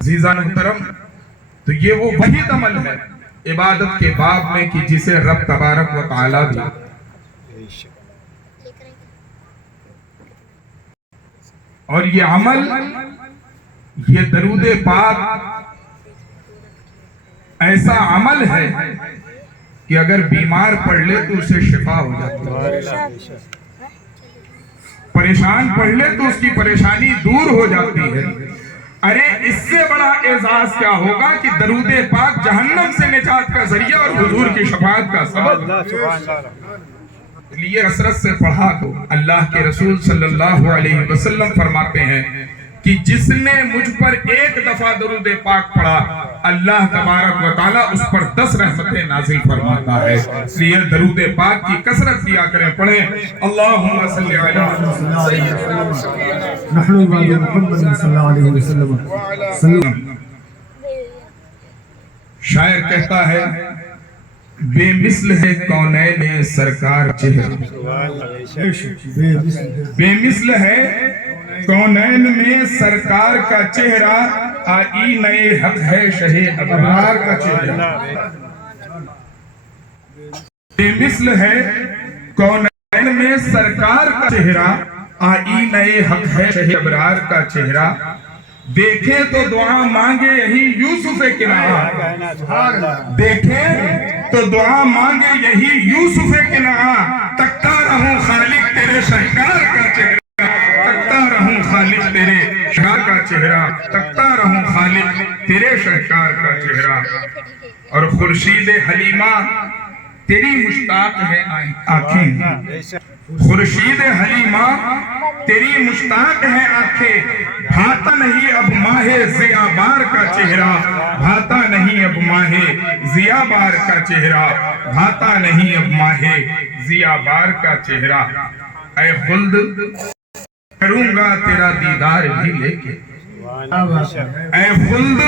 عزیزان محترم، تو یہ وہ وحید عمل ہے عبادت کے باب میں کہ جسے رب تبارک و تعالی بھی اور یہ عمل، یہ درود پاک ایسا عمل ہے کہ اگر بیمار پڑھ لے تو اسے شفا ہو جاتی ہے، پریشان پڑھ لے تو اس کی پریشانی دور ہو جاتی ہے۔ ارے اس سے بڑا اعزاز کیا ہوگا کہ درود پاک جہنم سے نجات کا ذریعہ اور حضور کی شفاعت کا سبب۔ لیے کثرت سے پڑھا تو اللہ کے رسول صلی اللہ علیہ وسلم فرماتے ہیں کہ جس نے مجھ پر ایک دفعہ درود پاک پڑھا، اللہ تبارک و تعالیٰ اس پر 10 رحمتیں نازل فرماتا ہے۔ اس لیے درود پاک کی کثرت کیا کریں، پڑھیں اللہم صلی علی محمد صلی اللہ علیہ وسلم۔ شاعر کہتا ہے بے مثل ہے کونین میں سرکار چہرہ، بے مثل ہے کونین میں سرکار کا چہرہ، آئینہ حق ہے شہ ابرار کا چہرہ۔ بے مثل ہے کونین میں سرکار کا چہرہ، آئینہ حق ہے شہ ابرار کا چہرہ۔ دیکھیں تو دعا مانگے یہی یوسف کنعان، دیکھیں تو دعا مانگے یہی یوسف کنعان۔ تکتا رہوں خالق تیرے شہکار کا چہرہ، تکتا رہوں خالق تیرے شہکار کا چہرہ، تکتا رہوں خالق تیرے شہکار کا چہرہ۔ اور خورشید حلیمہ تیری مشتاق ہے آنکھیں، خورشید حلیمہ تیری مشتاق ہے آنکھیں۔ بھاتا نہیں اب ماہ ضیاء بار کا چہرہ، بھاتا نہیں اب ماہ ضیاء بار کا چہرہ، بھاتا نہیں اب ماہ ضیاء بار کا چہرہ۔ اے خلد کروں گا تیرا دیدار بھی لیکن، اے خلد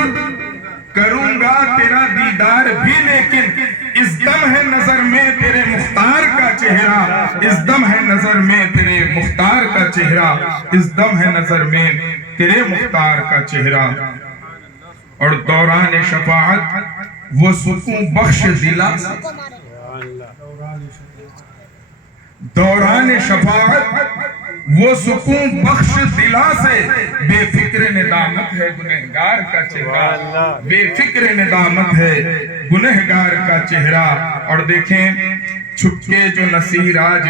کروں گا تیرا دیدار بھی لیکن، اس دم ہے نظر میں تیرے مختار کا چہرہ، اس دم ہے نظر میں تیرے مختار کا چہرہ، اس دم ہے نظر میں تیرے مختار کا چہرہ۔ اور دوران شفاعت وہ سکون بخش دلا سے، دوران شفاعت وہ سکون بخش دلا سے، بے فکر ندامت ہے گنہگار کا چہرہ، بے فکر ندامت ہے گنہگار کا چہرہ۔ اور دیکھیں چھپکے جو نصیر آج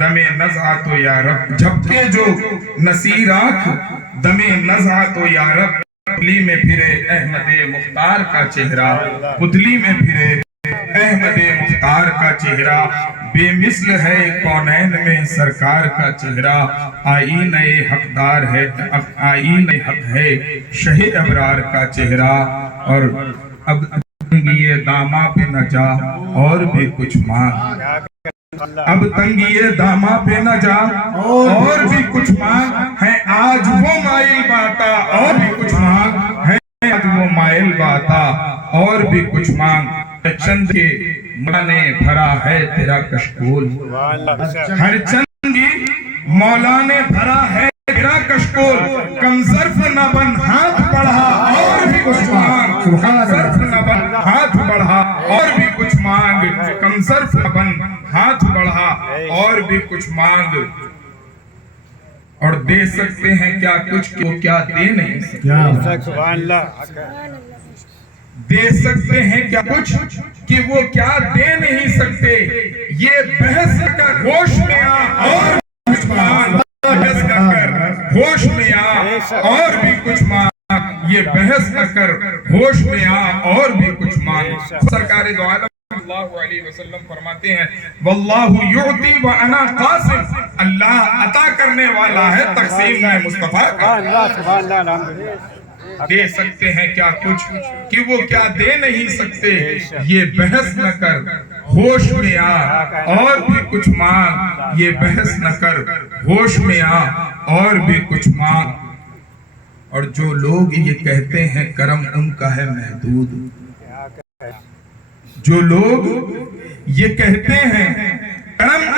دم نزع تو یا رب، جھپکے جو نصیر آنکھ دم نزع تو یا رب، پتلی میں پھرے احمد مختار کا چہرہ، پتلی میں پھرے احمد مختار کا چہرہ۔ بے مثل ہے کونین میں سرکار کا چہرہ، آئینہ حقدار ہے، آئینہ حق ہے شہ ابرار کا چہرہ۔ اور اب تنگی داماں پہ نہ جا اور بھی کچھ مانگ، اب تنگی داماں پہ نہ جا اور بھی کچھ مانگ، ہے آج وہ مائل باتا اور بھی کچھ مانگ، ہے آج وہ مائل باتا اور بھی کچھ مانگ۔ چند کے مولا نے بھرا ہے تیرا کشکول، ہر چند کی مولا نے بھرا ہے تیرا کشکول۔ کم ظرف نہ بن ہاتھ بڑھا اور بھی کچھ مانگ، کم ظرف نہ بن ہاتھ بڑھا اور بھی کچھ مانگ، کم ظرف نہ بن ہاتھ بڑھا اور بھی کچھ مانگ۔ اور دے سکتے ہیں کیا کچھ کہ وہ کیا دے نہیں سکتے، دے سکتے ہیں کیا کچھ کہ وہ کیا دے نہیں سکتے۔ یہ بحث کر ہوش میں آ اور کچھ مانگ، بحث کر ہوش میں آ اور بھی کچھ مانگ، یہ بحث کر ہوش میں آ اور بھی کچھ مانگ۔ سرکار دو عالم صلی اللہ علیہ وسلم فرماتے ہیں واللہ یعطی وانا قاسم، اللہ عطا کرنے والا ہے، تقسیم میں مصطفیٰ کا۔ دے سکتے ہیں کیا کچھ کہ وہ کیا دے نہیں سکتے، یہ بحث نہ کر ہوش میں آ اور بھی کچھ مانگ، یہ بحث نہ کر ہوش میں آ اور بھی کچھ مانگ۔ اور جو لوگ یہ کہتے ہیں کرم ان کا ہے محدود، جو لوگ یہ کہتے ہیں کرم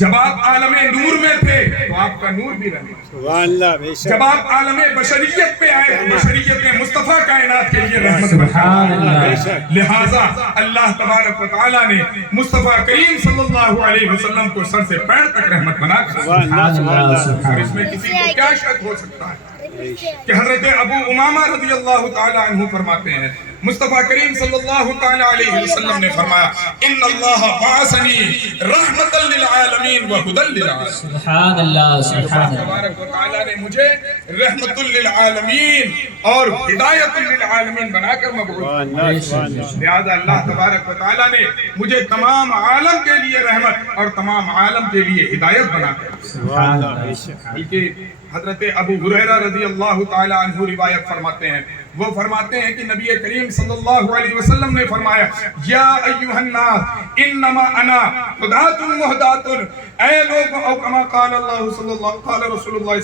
جب آپ عالم نور میں تھے تو آپ کا نور بھی رہا. جب آپ عالم بشریت پہ آئے تو بشریت میں مصطفیٰ کائنات کے لیے رحمت بنا. لہٰذا اللہ تبارک و تعالیٰ نے مصطفیٰ کریم صلی اللہ علیہ وسلم کو سر سے پیر تک رحمت بنا کر. اور اس میں کسی کو کیا شک ہو سکتا ہے کہ حضرت ابو امامہ رضی اللہ تعالیٰ عنہ فرماتے ہیں مصطفیٰ کریم صلی اللہ تعالیٰ علیہ وسلم نے فرمایا ان اللہ بعثنی رحمتا للعالمین وہدی للعالمین. سبحان اللہ سبحان اللہ. تبارک و تعالیٰ نے مجھے رحمت للعالمین اور ہدایت للعالمین بنا کر مبعوث. لہذا اللہ تبارک و تعالیٰ نے مجھے تمام عالم کے لیے رحمت اور تمام عالم کے لیے ہدایت بنا کر. سبحان اللہ. بلکہ حضرت ابو ہریرہ رضی اللہ تعالیٰ عنہ روایت فرماتے ہیں وہ فرماتے ہیں کہ نبی کریم صلی اللہ علیہ وسلم نے فرمایا یا ایھا الناس انما انا ہداۃ مہداۃ. اے لوگو او کما قال رسول اللہ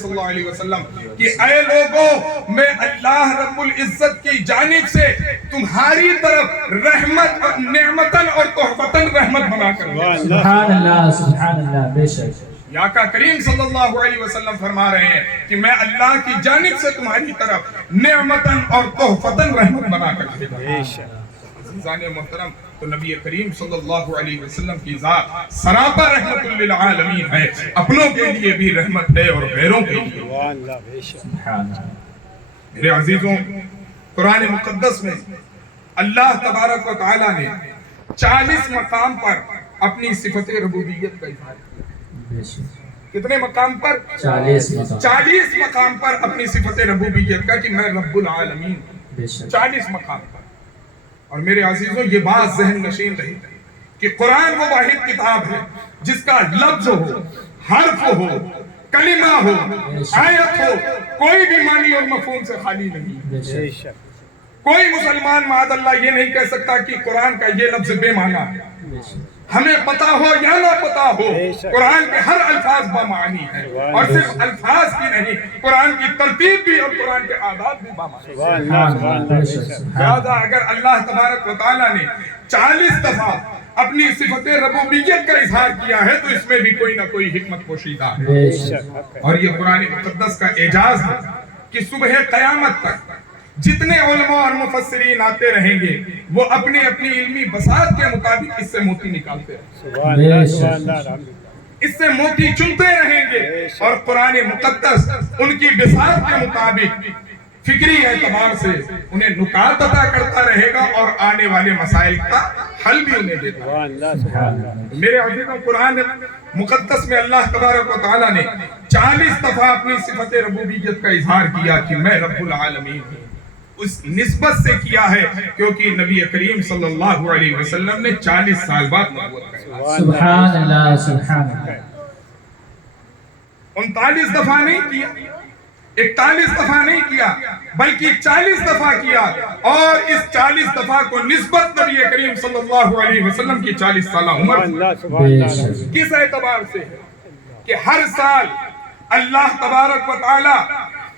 صلی اللہ علیہ وسلم کہ اے لوگو میں اللہ رب العزت کی جانب سے تمہاری طرف رحمت نعمتاً اور تحفتاً رحمت بنا کر. سبحان اللہ سبحان اللہ. بے شک یا آقا کریم صلی اللہ علیہ وسلم فرما رہے ہیں کہ میں اللہ کی جانب سے تمہاری طرف نعمتاً اور تحفتاً رحمت بنا کر بھیجا. عزیزان محترم تو نبی کریم صلی اللہ علیہ وسلم کی ذات سراپا رحمت للعالمین ہے. اپنوں کے لیے بھی رحمت ہے اور غیروں کے لیے. سبحان اللہ. میرے عزیزوں قرآن مقدس میں اللہ تبارک و تعالیٰ نے 40 مقام پر اپنی صفت ربوبیت کا اظہار کیا. کتنے مقام پر؟ 40 مقام پر اپنی صفت ربوبیت کا کہ میں رب العالمین. 40 مقام پر. اور میرے عزیزوں یہ بات ذہن نشین رہی کہ قرآن وہ واحد کتاب ہے جس کا لفظ ہو، حرف ہو، کلمہ ہو، آیت ہو، کوئی بھی معنی اور مفہوم سے خالی نہیں. کوئی مسلمان معاذ اللہ یہ نہیں کہہ سکتا کہ قرآن کا یہ لفظ بے معنی ہے. ہمیں پتا ہو یا نہ پتا ہو قرآن کے ہر الفاظ بامعنی ہیں. اور صرف الفاظ کی نہیں قرآن کی ترتیب بھی اور قرآن کے آداب بھی بامعنی ہیں. لہذا اگر اللہ تبارک و تعالیٰ نے 40 دفعہ اپنی صفت ربوبیت کا اظہار کیا ہے تو اس میں بھی کوئی نہ کوئی حکمت پوشیدہ ہے. اور یہ قرآن مقدس کا اعجاز ہے کہ صبح قیامت تک جتنے علماء اور مفسرین آتے رہیں گے وہ اپنی اپنی علمی بساط کے مطابق اس سے موتی نکالتے رہیں. اس سے موتی چنتے رہیں گے اور قرآن مقدس ان کی بساط کے مطابق فکری اعتبار سے انہیں نکات عطا کرتا رہے گا اور آنے والے مسائل کا حل بھی انہیں دیتا ہے. میرے عزیزوں قرآن مقدس میں اللہ تبارک و تعالیٰ نے 40 دفعہ اپنی صفت ربوبیت کا اظہار کیا کہ میں رب العالمین ہوں. اس نسبت سے کیا ہے کیونکہ نبی کریم صلی اللہ علیہ وسلم نے 40 سال بعد نبوت کا. سبحان اللہ سبحان اللہ. 39 دفعہ نہیں کیا، 41 دفعہ نہیں کیا بلکہ 40 دفعہ کیا. اور اس 40 دفعہ کو نسبت نبی کریم صلی اللہ علیہ وسلم کی 40 سالہ عمر کس اعتبار سے ہے کہ ہر سال اللہ تبارک و تعالی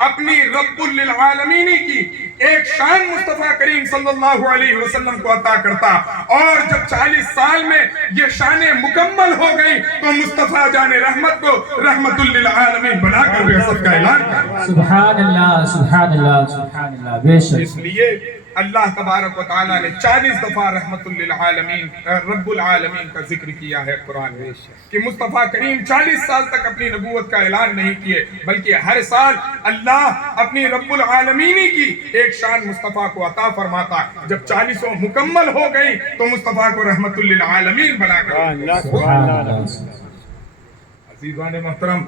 اپنی رب للعالمینی کی ایک شان مصطفیٰ کریم صلی اللہ علیہ وسلم کو عطا کرتا. اور جب 40 سال میں یہ شانیں مکمل ہو گئی تو مصطفیٰ جان رحمت کو رحمت للعالمین بنا کر بعثت کا اعلان کیا. سبحان اللہ سبحان اللہ سبحان اللہ. بے شک اس لیے اللہ تبارک و تعالیٰ نے 40 دفعہ رحمت للعالمین رب العالمین کا ذکر کیا ہے قرآن میں کہ مصطفیٰ کریم 40 سال تک اپنی نبوت کا اعلان نہیں کیے بلکہ ہر سال اللہ اپنی رب العالمینی کی ایک شان مصطفیٰ کو عطا فرماتا. جب 40 مکمل ہو گئی تو مصطفیٰ کو رحمت للعالمین بنا کر. عزیزان محترم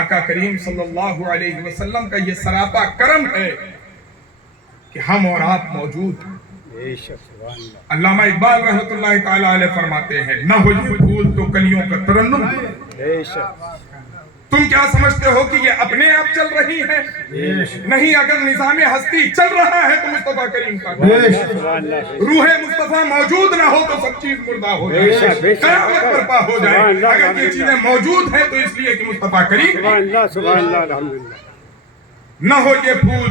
آقا کریم صلی اللہ علیہ وسلم کا یہ سراپا کرم ہے کہ ہم اور آپ موجود ہیں. علامہ اقبال رحمۃ اللہ تعالیٰ علیہ فرماتے ہیں نہ ہو یہ پھول تو کلیوں کا ترنم. تم کیا سمجھتے ہو کہ یہ اپنے آپ چل رہی ہے؟ نہیں. اگر نظام ہستی چل رہا ہے تو مصطفیٰ کریم کا روح مصطفیٰ موجود نہ ہو تو سب چیز مردہ ہو جائے، قیامت برپا ہو جائے. اگر یہ چیزیں موجود ہیں تو اس لیے کہ مصطفیٰ کریم. نہ ہو یہ پھول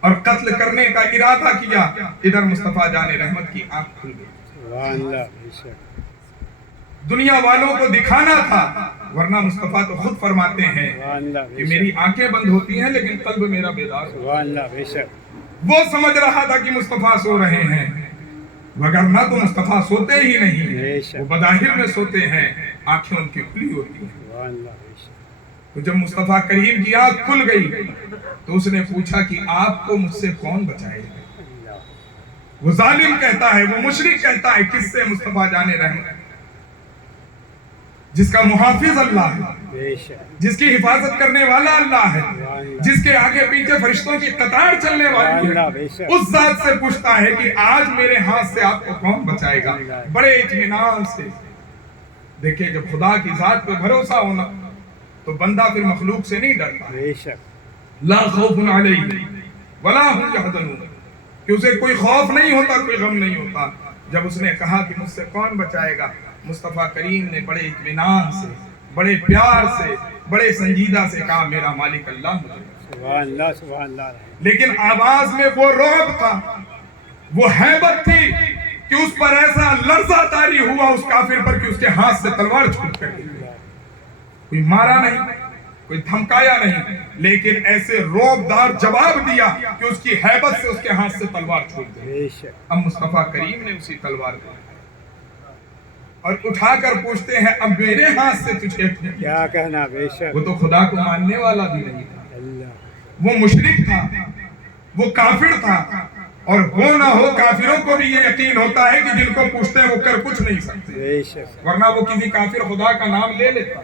اور قتل کرنے کا ارادہ کیا، ادھر مصطفیٰ جان رحمت کی آنکھ کھل گئی۔ سبحان اللہ بے شک دنیا والوں کو دکھانا تھا، ورنہ مصطفیٰ تو خود فرماتے ہیں سبحان اللہ کہ بے میری شک آنکھیں بند ہوتی ہیں لیکن قلب میرا بیدار ہو۔ سبحان اللہ بے شک وہ سمجھ رہا تھا کہ مصطفیٰ سو رہے ہیں، وگرنہ تو مصطفیٰ سوتے ہی نہیں، وہ بظاہر میں سوتے ہیں، آنکھیں ان کی کھلی ہوتی ہیں۔ سبحان اللہ بے شک تو جب مصطفیٰ کریم کی آنکھ کھل گئی تو اس نے پوچھا کہ آپ کو مجھ سے کون بچائے گا؟ اللہ وہ ظالم کہتا ہے، وہ مشرک کہتا ہے، کس سے؟ مصطفیٰ جان رحمت، جس کا محافظ اللہ ہے، بے شک جس کی حفاظت کرنے والا اللہ ہے، جس کے آگے پیچھے فرشتوں کی قطار چلنے والی ہے، اس ذات سے پوچھتا ہے کہ آج میرے ہاتھ سے آپ کو کون بچائے گا؟ بڑے اطمینان سے۔ دیکھیں جب خدا کی ذات پہ بھروسہ ہونا تو بندہ پھر مخلوق سے نہیں ڈرتا۔ بے شک لا خوف علیہم ولا هم یحزنون، کہ اسے کوئی خوف نہیں ہوتا، کوئی غم نہیں ہوتا۔ جب اس نے کہا کہ مجھ سے کون بچائے گا، مصطفیٰ کریم نے بڑے اطمینان سے، بڑے پیار سے، بڑے سنجیدہ سے کہا میرا مالک اللہ مجھے بچائے۔ سبحان اللہ سبحان اللہ لیکن آواز میں وہ رعب تھا، وہ ہیبت تھی کہ اس پر ایسا لرزہ طاری ہوا اس کافر پر کہ اس کے ہاتھ سے تلوار چھوٹ کر گئی۔ کوئی مارا نہیں، کوئی دھمکایا نہیں، لیکن ایسے رعب دار جواب دیا کہ اس کی ہیبت سے اس کے ہاتھ سے تلوار چھوٹ گئی۔ بے شک اب مصطفیٰ کریم نے اسی تلوار کو اور اٹھا کر پوچھتے ہیں اب میرے ہاتھ سے تجھے کیا کہنا بے شک وہ تو خدا کو ماننے والا بھی نہیں تھا، اللہ وہ مشرک تھا، وہ کافر تھا، اور ہو نہ ہو کافروں کو بھی یہ یقین ہوتا ہے کہ جن کو پوچھتے ہیں وہ کر کچھ نہیں سکتے، بے شک ورنہ وہ کسی کافر خدا کا نام لے لیتا۔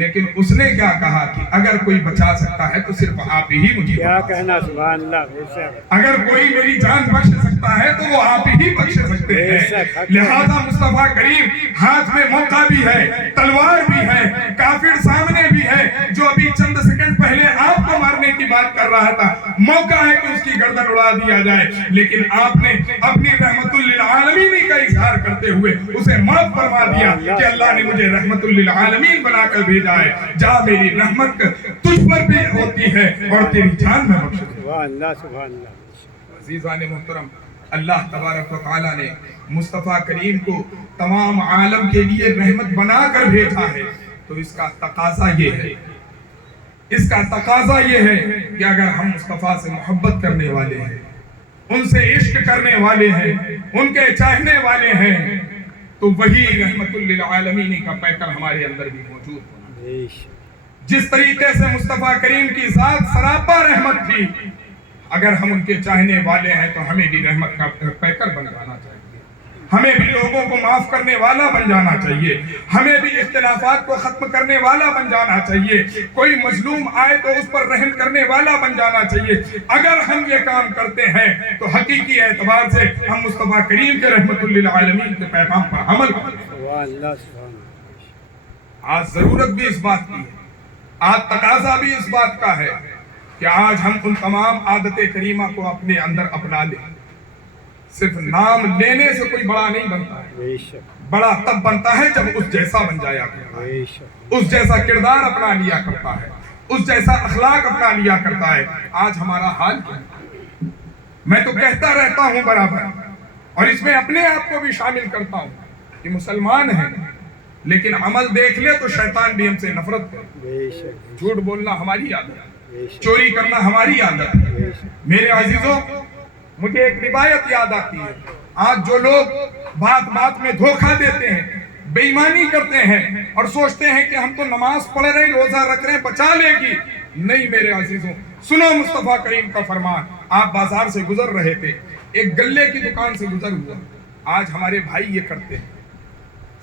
لیکن اس نے کیا کہا کہ اگر کوئی بچا سکتا ہے تو صرف آپ ہی مجھے کیا بتا کہنا سبحان اللہ بے شک اگر کوئی میری جان بخش سکتا ہے تو وہ آپ ہی بخش سکتے ہیں۔ لہذا مصطفیٰ کریم ہاتھ میں موقع بھی ہے، تلوار بھی ہے، کافر سامنے بھی ہے جو ابھی چند سیکنڈ پہلے آپ کو مارنے کی بات کر رہا تھا، موقع ہے کہ اس کی گردن اڑا دیا جائے، لیکن آپ نے اپنی رحمت للعالمین کا اظہار کرتے ہوئے اسے معاف فرما دیا کہ اللہ نے مجھے رحمت للعالمین بنا کر بھیجا ہے، جا میری رحمت تجھ پر بھی ہوتی ہے اور تیری جان میں بخش دے۔ سبحان اللہ سبحان اللہ عزیزان محترم، اللہ تبارک و تعالیٰ نے مصطفیٰ کریم کو تمام عالم کے لیے رحمت بنا کر بھیجا ہے، تو اس کا تقاضا یہ ہے، اس کا تقاضا یہ ہے کہ اگر ہم مصطفیٰ سے محبت کرنے والے ہیں، ان سے عشق کرنے والے ہیں، ان کے چاہنے والے ہیں، تو وہی رحمت للعالمین کا پیکر ہمارے اندر بھی موجود ہونا۔ بے شک جس طریقے سے مصطفیٰ کریم کی ذات سراپا رحمت تھی، اگر ہم ان کے چاہنے والے ہیں تو ہمیں بھی رحمت کا پیکر بن جانا چاہیے، ہمیں بھی لوگوں کو معاف کرنے والا بن جانا چاہیے، ہمیں بھی اختلافات کو ختم کرنے والا بن جانا چاہیے، کوئی مظلوم آئے تو اس پر رحم کرنے والا بن جانا چاہیے۔ اگر ہم یہ کام کرتے ہیں تو حقیقی اعتبار سے ہم مصطفیٰ کریم کے رحمت للعالمین کے پیغام پر عمل کریں۔ سبحان اللہ سبحان اللہ آج ضرورت بھی اس بات کی ہے، آج تقاضا بھی اس بات کا ہے کہ آج ہم ان تمام عادت کریمہ کو اپنے اندر اپنا لیں۔ صرف نام لینے سے کوئی بڑا نہیں بنتا ہے، بے شک بڑا تب بنتا ہے جب اس جیسا بن جایا کرتا ہے، بے شک اس جیسا کردار اپنا لیا کرتا ہے، اس جیسا اخلاق اپنا لیا کرتا ہے۔ آج ہمارا حال کیا ہے؟ میں تو کہتا رہتا ہوں برابر، اور اس میں اپنے آپ کو بھی شامل کرتا ہوں کہ مسلمان ہیں، لیکن عمل دیکھ لے تو شیطان بھی ہم سے نفرت کرے، بے شک جھوٹ بولنا ہماری عادت ہے، بے شک چوری کرنا ہماری عادت ہے۔ بے شک میرے عزیزوں، مجھے ایک روایت یاد آتی ہے، آج جو لوگ بات بات میں دھوکہ دیتے ہیں، بے ایمانی کرتے ہیں اور سوچتے ہیں کہ ہم تو نماز پڑھ رہے ہیں، روزہ رکھ رہے ہیں، بچا لے گی، نہیں میرے عزیزوں، سنو مصطفیٰ کریم کا فرمان۔ آپ بازار سے گزر رہے تھے، ایک گلے کی دکان سے گزر ہوا، آج ہمارے بھائی یہ کرتے ہیں،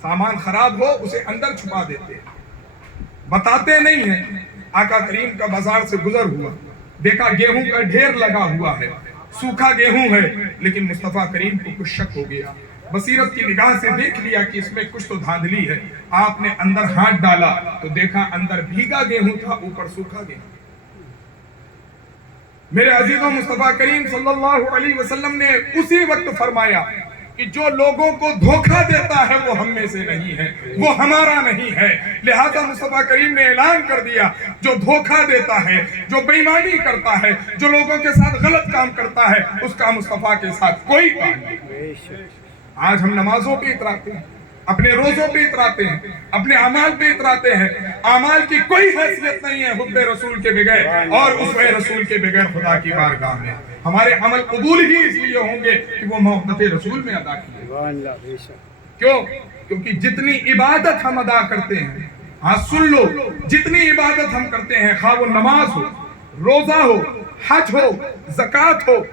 سامان خراب ہو اسے اندر چھپا دیتے ہیں، بتاتے نہیں ہیں۔ آقا کریم کا بازار سے گزر ہوا، دیکھا گیہوں کا ڈھیر لگا ہوا ہے، سوکھا گیہوں ہے، لیکن مصطفیٰ کریم کو کچھ شک ہو گیا، بصیرت کی نگاہ سے دیکھ لیا کہ اس میں کچھ تو دھاندلی ہے۔ آپ نے اندر ہاتھ ڈالا تو دیکھا اندر بھیگا گیہوں تھا، اوپر سوکھا گیہوں۔ میرے عزیزوں، مصطفیٰ کریم صلی اللہ علیہ وسلم نے اسی وقت فرمایا کہ جو لوگوں کو دھوکہ دیتا ہے وہ ہم میں سے نہیں ہے، وہ ہمارا نہیں ہے۔ لہذا مصطفیٰ کریم نے اعلان کر دیا جو دھوکہ دیتا ہے، جو بےایمانی کرتا ہے، جو لوگوں کے ساتھ غلط کام کرتا ہے، اس کا مصطفیٰ کے ساتھ کوئی تعلق نہیں۔ بے شک آج ہم نمازوں پہ اتراتے ہیں، اپنے روزوں پہ اتراتے ہیں، اپنے اعمال پہ اتراتے ہیں، اعمال کی کوئی حیثیت نہیں ہے حب رسول کے بغیر اور اسوہ رسول کے بغیر خدا کی بارگاہ میں۔ ہمارے عمل قبول ہی اس لیے ہوں گے کہ وہ محبت رسول میں ادا کیے۔ سبحان اللہ بے شک کیوں؟ کیونکہ جتنی عبادت ہم ادا کرتے ہیں، ہاں سن لو، جتنی عبادت ہم کرتے ہیں، خواہ وہ نماز ہو، روزہ ہو، حج ہو، زکوٰۃ ہو،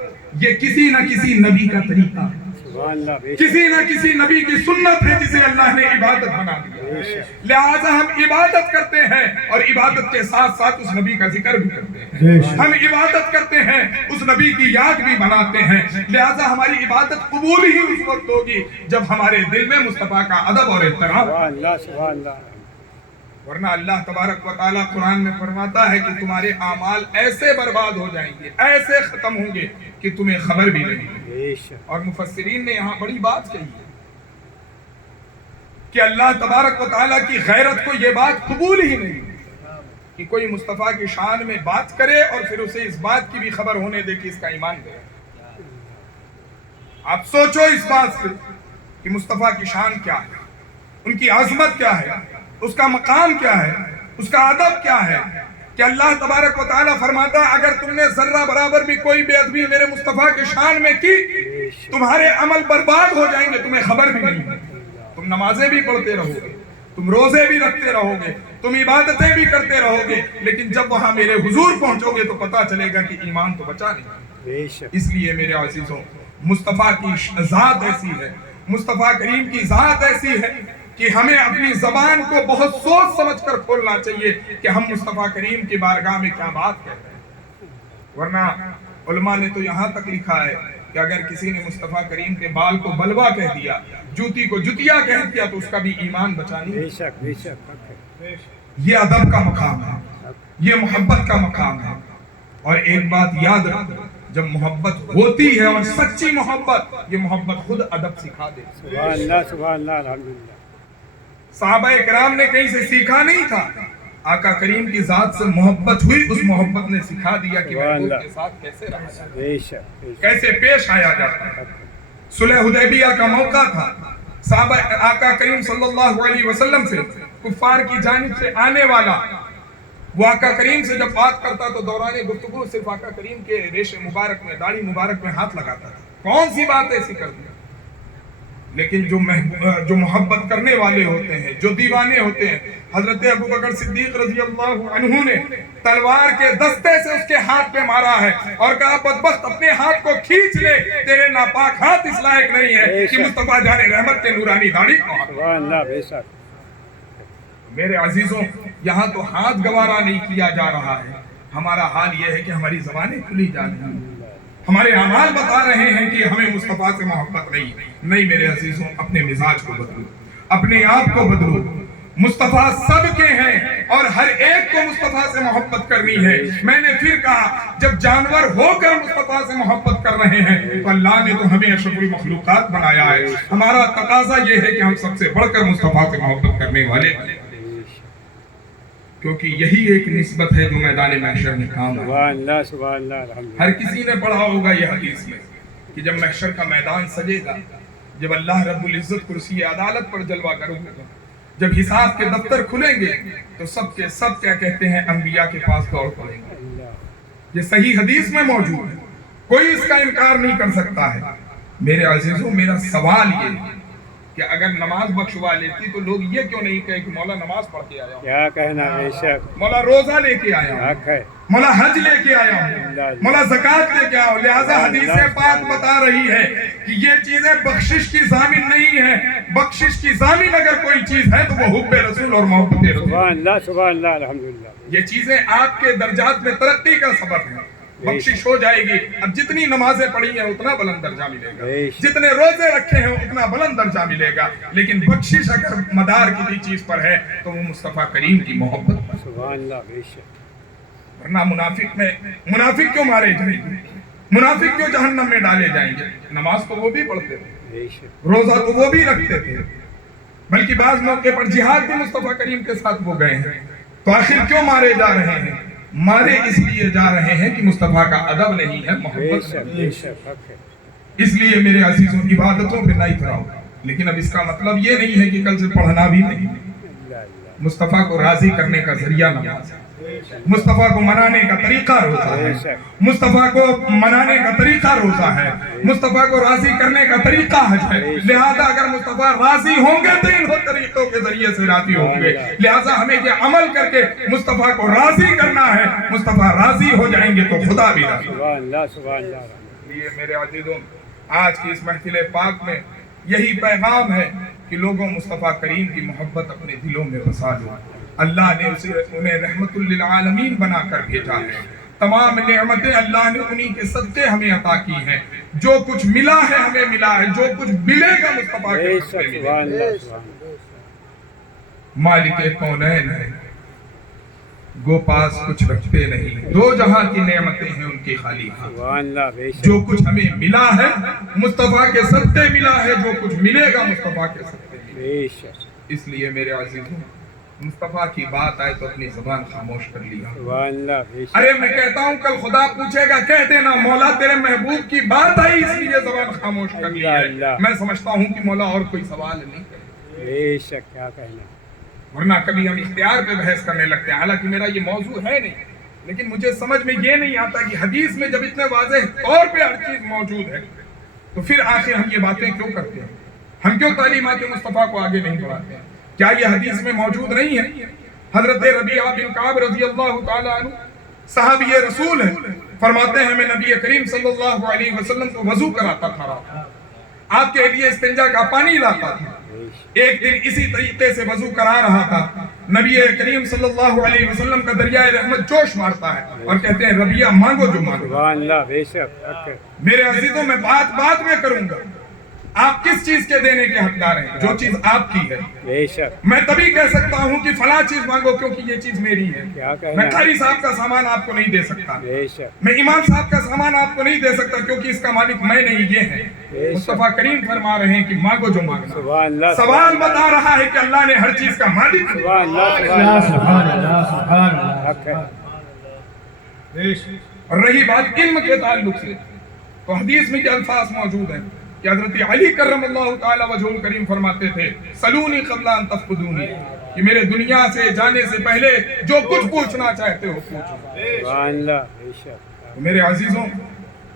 یہ کسی نہ کسی نبی کا طریقہ ہے، سبحان اللہ بے شک کسی نہ کسی نبی کی سنت ہے جسے اللہ نے عبادت بنا دیا۔ لہٰذا ہم عبادت کرتے ہیں اور عبادت کے ساتھ ساتھ اس نبی کا ذکر بھی کرتے ہیں، ہم عبادت کرتے ہیں، اس نبی کی یاد بھی بناتے ہیں۔ لہٰذا ہماری عبادت قبول ہی اس وقت ہوگی جب ہمارے دل میں مصطفیٰ کا ادب اور احترام، سبحان اللہ سبحان اللہ ورنہ اللہ تبارک و تعالیٰ قرآن میں فرماتا ہے کہ تمہارے اعمال ایسے برباد ہو جائیں گے، ایسے ختم ہوں گے کہ تمہیں خبر بھی نہیں ہوگی۔ بے شک اور مفسرین نے یہاں بڑی بات کہی ہے کہ اللہ تبارک و تعالیٰ کی غیرت کو یہ بات قبول ہی نہیں کہ کوئی مصطفیٰ کی شان میں بات کرے اور پھر اسے اس بات کی بھی خبر ہونے دے کہ اس کا ایمان گیا۔ آپ سوچو اس بات سے کہ مصطفیٰ کی شان کیا ہے، ان کی عظمت کیا ہے، اس کا مقام کیا ہے، اس کا ادب کیا ہے، کہ اللہ تبارک و تعالیٰ فرماتا ہے اگر تم نے ذرہ برابر بھی کوئی بے ادبی میرے مصطفیٰ کے شان میں کی، تمہارے عمل برباد ہو جائیں گے، تمہیں خبر بھی نہیں ہے۔ تم نمازیں بھی پڑھتے رہو گے، تم روزے بھی رکھتے رہو گے، تم عبادتیں بھی کرتے رہو گے، لیکن جب وہاں میرے حضور پہنچو گے تو پتا چلے گا کہ ایمان تو بچا نہیں۔ بے شک اس لیے میرے عزیزوں، مصطفیٰ کی ذات ایسی ہے، مصطفیٰ کریم کی ذات ایسی ہے کہ ہمیں اپنی زبان کو بہت سوچ سمجھ کر کھولنا چاہیے کہ ہم مصطفیٰ کریم کی بارگاہ میں کیا بات کر رہے ہیں۔ ورنہ علماء نے تو یہاں تک لکھا ہے کہ اگر کسی نے مصطفیٰ کریم کے بال کو بلوا کہہ دیا، جوتی کو جتیا کہہ دیا، تو اس کا بھی ایمان بچا نہیں۔ بے شک بے شک حق ہے یہ ادب کا مقام ہے، یہ محبت کا مقام ہے۔ اور ایک بات یاد رکھو، جب محبت ہوتی ہے اور سچی محبت، یہ محبت خود ادب سکھا دے۔ سبحان اللہ سبحان اللہ الحمدللہ صحابہ کرام نے کہیں سے سیکھا نہیں تھا، آقا کریم کی ذات سے محبت ہوئی، اس محبت نے سکھا دیا کہ محبوب کے ساتھ کیسے رہا جاتا ہے، بے شک بے شک کیسے پیش آیا جاتا ہے۔ صلح حدیبیہ کا موقع تھا، صحابہ آقا کریم صلی اللہ علیہ وسلم سے کفار کی جانب سے آنے والا، وہ آقا کریم سے جب بات کرتا تو دوران گفتگو صرف آقا کریم کے ریش مبارک میں، داڑھی مبارک میں ہاتھ لگاتا تھا۔ کون سی بات ایسی کر دی؟ لیکن جو محبت کرنے والے ہوتے ہیں، جو دیوانے ہوتے ہیں، حضرت ابوبکر صدیق رضی اللہ عنہ نے تلوار کے دستے سے اس کے ہاتھ پہ مارا ہے اور کہا بدبخت اپنے ہاتھ کو کھینچ لے، تیرے ناپاک ہاتھ اس لائق نہیں ہے کہ مصطفیٰ جان رحمت کے نورانی داڑھی کو ہاتھ۔ سبحان اللہ بے شک میرے عزیزوں، یہاں تو ہاتھ گوارا نہیں کیا جا رہا ہے، ہمارا حال یہ ہے کہ ہماری زبانیں کھلی جا رہی ہیں، ہمارے اعمال بتا رہے ہیں کہ ہمیں مصطفیٰ سے محبت نہیں۔ میرے عزیزوں، اپنے مزاج کو بدلو، اپنے آپ کو بدلو۔ مصطفیٰ سب کے ہیں اور ہر ایک کو مصطفیٰ سے محبت کرنی ہے۔ میں نے پھر کہا، جب جانور ہو کر مصطفیٰ سے محبت کر رہے ہیں تو اللہ نے تو ہمیں اشرف المخلوقات بنایا ہے، ہمارا تقاضا یہ ہے کہ ہم سب سے بڑھ کر مصطفیٰ سے محبت کرنے والے بنیں، کیونکہ یہی ایک نسبت ہے جو میدان محشر میں کام ہے۔ سبحان اللہ سبحان اللہ الحمدللہ ہر کسی نے پڑھا ہوگا یہ حدیث میں کہ جب محشر کا میدان سجے گا، جب اللہ رب العزت کرسی عدالت پر جلوہ کرے گا، جب حساب کے دفتر کھلیں گے تو سب کے سب کیا کہتے ہیں، انبیاء کے پاس دوڑ پڑیں گے۔ یہ صحیح حدیث میں موجود ہے، کوئی اس کا انکار نہیں کر سکتا ہے۔ میرے عزیزوں، میرا سوال یہ ہے کہ اگر نماز بخشوا لیتی تو لوگ یہ کیوں نہیں کہے کہ مولا نماز پڑھ کے آیا ہوں، کیا کہنا بے شک مولا روزہ لے کے آیا ہوں، حق ہے مولا حج لے کے آیا ہوں، مولا زکوٰۃ لے کے آیا ہوں۔ لہٰذا حدیث پاک بتا رہی ہے کہ یہ چیزیں بخشش کی ضامن نہیں ہیں، بخشش کی ضامن اگر کوئی چیز ہے تو وہ حب رسول اور محبت رسول۔ سبحان اللہ الحمدللہ یہ چیزیں آپ کے درجات میں ترقی کا سبب ہے، بخشش ہو جائے گی۔ اب جتنی نمازیں پڑھی ہیں اتنا بلند درجہ ملے گا، جتنے روزے رکھے ہیں اتنا بلند درجہ ملے گا، لیکن بخشش اگر مدار کسی چیز پر ہے تو وہ مصطفیٰ کریم کی محبت پر۔ سبحان اللہ بے شک ورنہ منافق کیوں مارے جائیں گے، منافق کیوں جہنم میں ڈالے جائیں گے؟ نماز تو وہ بھی پڑھتے تھے، بے شک روزہ تو وہ بھی رکھتے تھے، بلکہ بعض موقع پر جہاد بھی مصطفیٰ کریم کے ساتھ وہ گئے ہیں۔ تو آخر کیوں مارے جا رہے ہیں؟ مارے اس لیے جا رہے ہیں کہ مصطفیٰ کا ادب نہیں ہے، بے محبت شک نہیں بے ہے۔ شک حق ہے اس لیے میرے عزیزوں عبادتوں پہ نہ اتراؤ، لیکن اب اس کا مطلب یہ نہیں ہے کہ کل سے پڑھنا بھی نہیں۔ اللہ اللہ مصطفیٰ کو راضی کرنے کا ذریعہ نماز ہے، مصطفیٰ کو منانے کا طریقہ روزہ ہے، مصطفیٰ کو منانے کا طریقہ روزہ ہے، مصطفیٰ کو راضی کرنے کا طریقہ حج ہے۔ لہذا اگر مصطفیٰ راضی ہوں گے تو ان طریقوں کے ذریعے سے راضی ہوں گے، لہذا ہمیں یہ عمل کر کے مصطفیٰ کو راضی کرنا ہے۔ مصطفیٰ راضی ہو جائیں گے تو خدا بھی راضی ہوگا۔ سبحان اللہ سبحان اللہ اس لیے میرے عزیزوں آج کی اس محفل پاک میں یہی پیغام ہے کہ لوگوں مصطفیٰ کریم کی محبت اپنے دلوں میں بسا لو۔ اللہ نے انہیں رحمت للعالمین بنا کر بھیجا ہے، تمام نعمتیں اللہ نے انہی کے صدقے ہمیں عطا کی ہیں۔ جو کچھ ملا ہے ہمیں ملا ہے، جو کچھ ملے گا مصطفیٰ بے کے شک صدقے سبحان ملے گا۔ اللہ سبحان اللہ مالک کونین ہے، گو پاس کچھ رکھتے نہیں، دو جہاں کی نعمتیں ہیں ان کی خالی ہاں۔ سبحان اللہ بے شک جو کچھ ہمیں ملا ہے مصطفیٰ کے صدقے ملا ہے، جو کچھ ملے گا مصطفیٰ کے صدقے ملے گا۔ بے شک اس لیے میرے عزیزوں مصطفیٰ کی بات آئے تو اپنی زبان خاموش کر لیا۔ سبحان اللہ بے شک ارے میں کہتا ہوں کل خدا پوچھے گا، کہہ دینا مولا تیرے محبوب کی بات آئی اس لیے زبان خاموش کر لی ہے۔ اللہ۔ میں سمجھتا ہوں کہ مولا اور کوئی سوال نہیں کرے، بے شک کیا کہنا ورنہ کبھی ہم اختیار پہ بحث کرنے لگتے ہیں، حالانکہ میرا یہ موضوع ہے نہیں، لیکن مجھے سمجھ میں یہ نہیں آتا کہ حدیث میں جب اتنے واضح طور پہ ہر چیز موجود ہے تو پھر آخر ہم یہ باتیں کیوں کرتے ہیں؟ ہم کیوں تعلیمات مصطفیٰ کو آگے نہیں بڑھاتے ہیں؟ کیا یہ حدیث میں موجود نہیں ہے؟ حضرت ربیعہ بن کعب رضی اللہ تعالیٰ عنہ صحابی رسول ہیں، فرماتے ہیں میں نبی کریم صلی اللہ علیہ وسلم کو وضو کراتا تھا، آپ کے لیے استنجا کا پانی لاتا تھا۔ ایک دن اسی طریقے سے وضو کرا رہا تھا، نبی کریم صلی اللہ علیہ وسلم کا دریائے رحمت جوش مارتا ہے اور کہتے ہیں ربیعہ مانگو جو مانگو۔ سبحان اللہ بے شک حق ہے میرے عزیزوں میں بات میں کروں گا، آپ کس چیز کے دینے کے حقدار ہیں؟ جو چیز آپ کی ہے۔ بے شک میں تبھی کہہ سکتا ہوں کہ فلاں چیز مانگو کیونکہ یہ چیز میری ہے۔ کیا کہنا میں قاری صاحب کا سامان آپ کو نہیں دے سکتا، بے شک میں امام صاحب کا سامان آپ کو نہیں دے سکتا کیونکہ اس کا مالک میں نہیں، یہ ہے۔ مصطفیٰ کریم فرما رہے ہیں کہ مانگو جو مانگنا۔ سبحان اللہ سوال بتا رہا ہے کہ اللہ نے ہر چیز کا مالک ہے۔ سبحان اللہ سبحان یا اللہ سبحان اللہ سبحان اللہ۔ حق ہے اور رہی بات علم کے تعلق سے تو حدیث میں یہ الفاظ موجود ہیں کہ حضرت علی کرم اللہ تعالی وجہ الکریم فرماتے تھے سلونی قبل ان تفقدونی، کہ میرے دنیا سے جانے سے پہلے جو کچھ پوچھنا چاہتے ہو پوچھو۔ سبحان اللہ بے شک میرے عزیزوں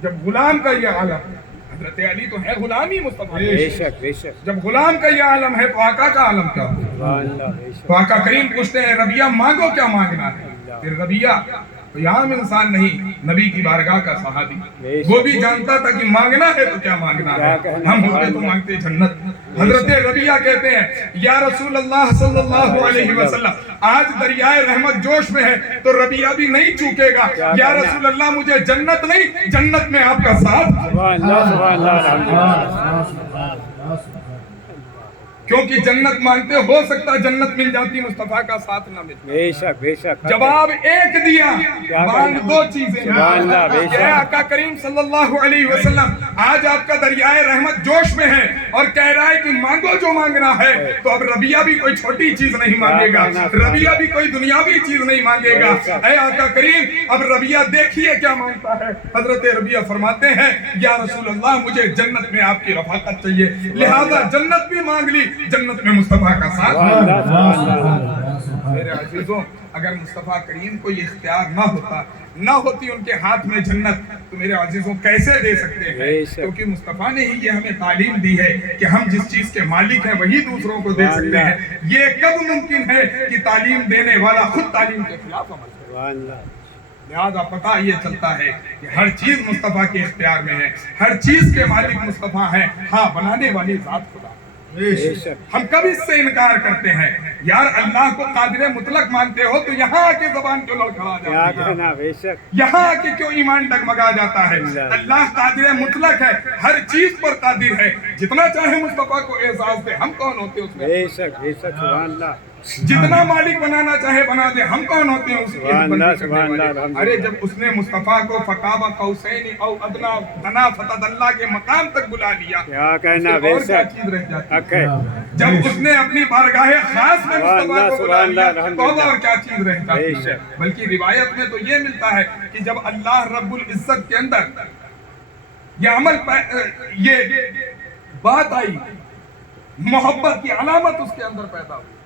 جب غلام کا یہ عالم، حضرت علی تو ہے غلام ہی مصطفیٰ، بے شک بے شک جب غلام کا یہ عالم ہے تو آقا کا عالم کیا ہو؟ سبحان اللہ بے شک تو آقا کریم پوچھتے ہیں ربیعہ مانگو کیا مانگنا ہے؟ پھر ربیعہ کوئی عام انسان نہیں، نبی کی بارگاہ کا صحابی، وہ بھی جانتا تھا کہ مانگنا ہے تو کیا مانگنا ہے، ہم ہوتے تو مانگتے جنت۔ حضرت ربیعہ کہتے ہیں یا رسول اللہ صلی اللہ علیہ وسلم آج دریائے رحمت جوش میں ہے تو ربیعہ بھی نہیں چوکے گا، یا رسول اللہ مجھے جنت نہیں جنت میں آپ کا ساتھ، سبحان اللہ سبحان اللہ الحمدللہ کیونکہ جنت مانگتے ہو سکتا جنت مل جاتی مصطفیٰ کا ساتھ نہ ملتا۔ بے شک بے شک جواب ایک دیا، مانگ دو چیزیں۔ سبحان اللہ بے شک۔ اے آقا کریم صلی اللہ علیہ وسلم آج آپ کا دریائے رحمت جوش میں ہے اور کہہ رہا ہے کہ مانگو جو مانگنا ہے، تو اب ربیعہ بھی کوئی چھوٹی چیز نہیں مانگے گا، ربیعہ بھی کوئی دنیاوی چیز نہیں مانگے گا۔ اے آقا کریم اب ربیعہ دیکھیے کیا مانگتا ہے۔ حضرت ربیعہ فرماتے ہیں یا رسول اللہ مجھے جنت میں آپ کی رفاقت چاہیے، لہذا جنت بھی مانگ لی، جنت میں مصطفیٰ کا ساتھ۔ میرے عزیزوں اگر مصطفیٰ کریم کو یہ اختیار نہ ہوتی ان کے ہاتھ میں جنت تو میرے عزیزوں کیسے دے سکتے ہیں؟ کیونکہ مصطفیٰ نے ہی یہ ہمیں تعلیم دی ہے کہ ہم جس چیز کے مالک ہیں وہی دوسروں کو دے سکتے ہیں۔ یہ کب ممکن ہے کہ تعلیم دینے والا خود تعلیم کے خلاف عمل کرے؟ سبحان اللہ لہذا پتہ یہ چلتا ہے کہ ہر چیز مصطفیٰ کے اختیار میں ہے، ہر چیز کے مالک مصطفیٰ ہیں، ہاں بنانے والی ذات خدا۔ بے شک ہم کب اس سے انکار کرتے ہیں؟ یار اللہ کو قادر مطلق مانتے ہو تو یہاں آ کے زبان کیوں لڑکھڑا کیا جاتی ہے؟ کہنا بے شک یہاں آ کے کیوں ایمان ڈگمگا جاتا ہے؟ اللہ قادر مطلق ہے، ہر چیز پر قادر ہے، جتنا چاہے مصطفیٰ کو اعزاز دے، ہم کون ہوتے اس میں؟ بے شک سبحان اللہ جتنا مالک بنانا چاہے بنا دے، ہم کون ہوتے ہیں اس کی بندی کرنے والے؟ ارے جب اس نے مصطفیٰ کو فقاب قوسین او ادنا دنا فتد اللہ کے مقام تک بلا لیا، کیا کہنا اور بے کیا شک چیز رہ جاتی ہے؟ حق ہے جب اس نے اپنی بارگاہ خاص میں مصطفیٰ کو بلا لیا تو اور کیا چیز رہ جاتی ہے؟ بلکہ روایت میں تو یہ ملتا ہے کہ جب اللہ رب العزت کے اندر یہ عمل یہ بات آئی، محبت کی علامت اس کے اندر پیدا ہوئی،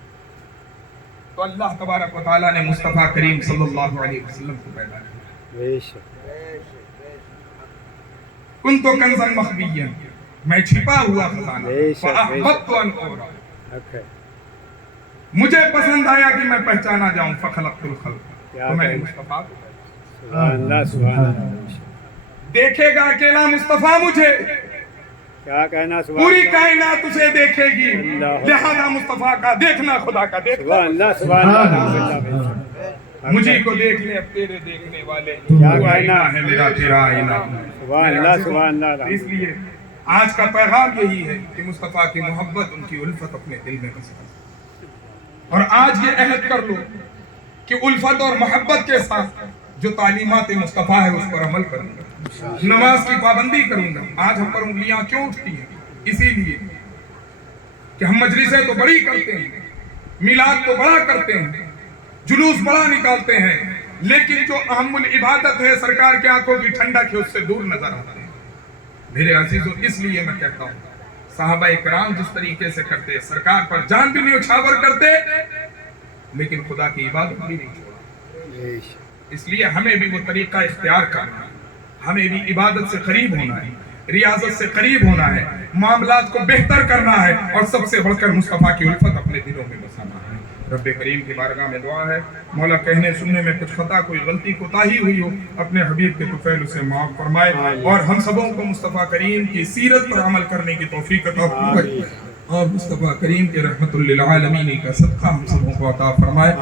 تو اللہ تبارک و تعالیٰ نے مصطفیٰ کریم صلی اللہ علیہ وسلم کو پیدا کیا۔ بے شک کنت کنزا مخبیا، میں چھپا ہوا خزانہ، بے شک، فاحببت ان اورا، حق ہے مجھے پسند آیا کہ میں پہچانا جاؤں، فخلقت الخلق، کیا تو میں نے کہنا؟ مصطفیٰ کو پیدا سبحان اللہ سبحان اللہ کیا۔ دیکھے گا اکیلا مصطفیٰ مجھے، کیا کہنا سبحان پوری اللہ کائنات اسے دیکھے گی، اللہ۔ لہذا مصطفیٰ کا دیکھنا خدا کا دیکھنا، سبحان اللہ سبحان اللہ الحمدللہ بے شک مجھے کو دیکھ لے اب تیرے دیکھنے والے، کیا تو کہنا؟ آئینہ ہے میرا تیرا آئینہ۔ سبحان اللہ سبحان اللہ اس لیے آج کا پیغام یہی ہے کہ مصطفیٰ کی محبت، ان کی الفت اپنے دل میں بس کرو، اور آج یہ عہد کر لو کہ الفت اور محبت کے ساتھ جو تعلیمات مصطفیٰ ہے اس پر عمل کروں گا، نماز کی پابندی کروں گا۔ آج ہم پر انگلیاں کیوں اٹھتی ہیں؟ اسی لیے کہ ہم مجلسیں تو بڑی کرتے ہیں، میلاد تو بڑا کرتے ہیں، جلوس بڑا نکالتے ہیں، لیکن جو اہم العبادت ہے سرکار کی آنکھوں کی ٹھنڈک ہے اس سے دور نظر آتا ہے۔ میرے عزیزوں، اس لیے میں کہتا ہوں صحابہ اکرام جس طریقے سے کرتے، سرکار پر جان بھی نہیں اچھاور کرتے لیکن خدا کی عبادت بھی نہیں چھوڑا۔ بے شک اس لیے ہمیں بھی وہ طریقہ اختیار کرنا ہے، ہمیں بھی عبادت سے قریب ہونا ہے، ریاضت سے قریب ہونا ہے، معاملات کو بہتر کرنا ہے، اور سب سے بڑھ کر مصطفیٰ کی الفت اپنے دلوں میں بسانا ہے۔ رب کریم کی بارگاہ میں دعا ہے، مولا کہنے سننے میں کچھ خطا، کوئی غلطی کوتاہی ہوئی ہو، اپنے حبیب کے طفیل اسے معاف فرمائے، اور ہم سبوں کو مصطفیٰ کریم کی سیرت پر عمل کرنے کی توفیق عطا فرمائے، اور مصطفیٰ کریم کے رحمت للعالمین کا صدقہ ہم سبوں کو عطا فرمائے۔